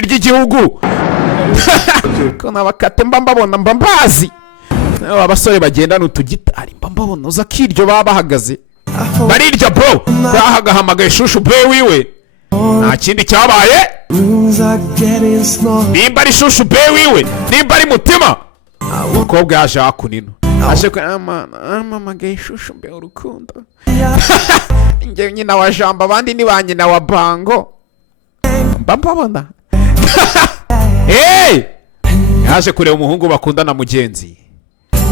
ry'igihugu ko nabakate mba mbabona mba mbazi abasore bagendana utugitari mba mbabona uza kiryo baba bahagaze barirya bro bahagahamagaye shushu bro wiwe nta kindi cyabaye nimba ari shushu bro wiwe nimba ari mutima umukobwa yaje hakunino aje ko amamagaye shushu bro urukundo njye nyina wa Jambo abandi ni ba nyina wa Bango mba mbabona hey yaje kureba umuhungu bakundana mugenzi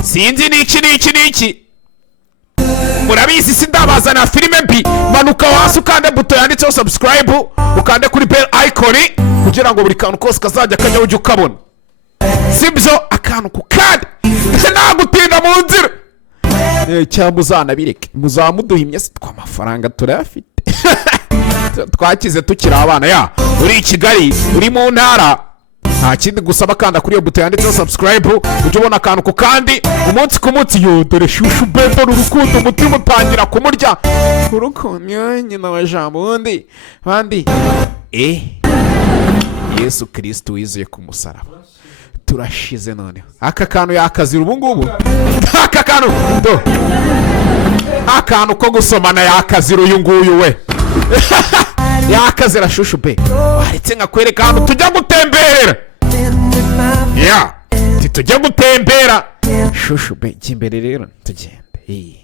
sinzi niki murabizi sindabazana filime mbi manuka hasi ukande buto yanditseho subscribe ukande kuri bell icon kugira ngo buri kantu kose kazajya kajya ujye ukabona sibyo akantu kukandi nagutinda mu nzira cyangwa uzanabireke muzamuduhimye se tw'amafaranga turayafite twakize tukiri abana ya uri i Kigali uri mu ntara nta kindi gusaba kanda kuri iyo buto yanditseho subscribe ujye ubona akantu ku kandi umunsi ku munsi yo dore shushu beto urukundo umutima utangira kumurya urukundo nyina wa Jambo ubundi bandi Yesu Kristo wizuye ku musaraba turashize noneho aka kantu yakazira ubu ngubu aka kantu do akantu ko gusomana yakazira uyu nguyu we yakazira shushu be waretse nkakwereka ahantu tujya gutemberera ya tujya gutembera shushu be imbere rero tugende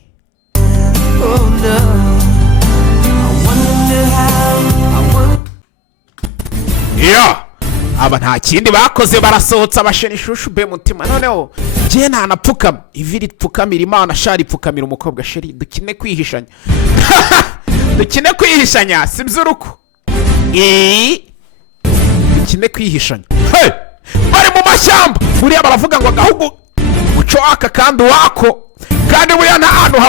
ya aba nta kindi bakoze barasohotse abasheni shushu be mutima noneho ngiye ntanapfukama ivi ripfukamira Imana shari ipfukamira umukobwa sheri dukine kwihishanya sibyo uruko dukine kwihishanya bari mu mashyamba buriya baravuga ngo agahugu uco aka kandi wako kandi buriya nta hantu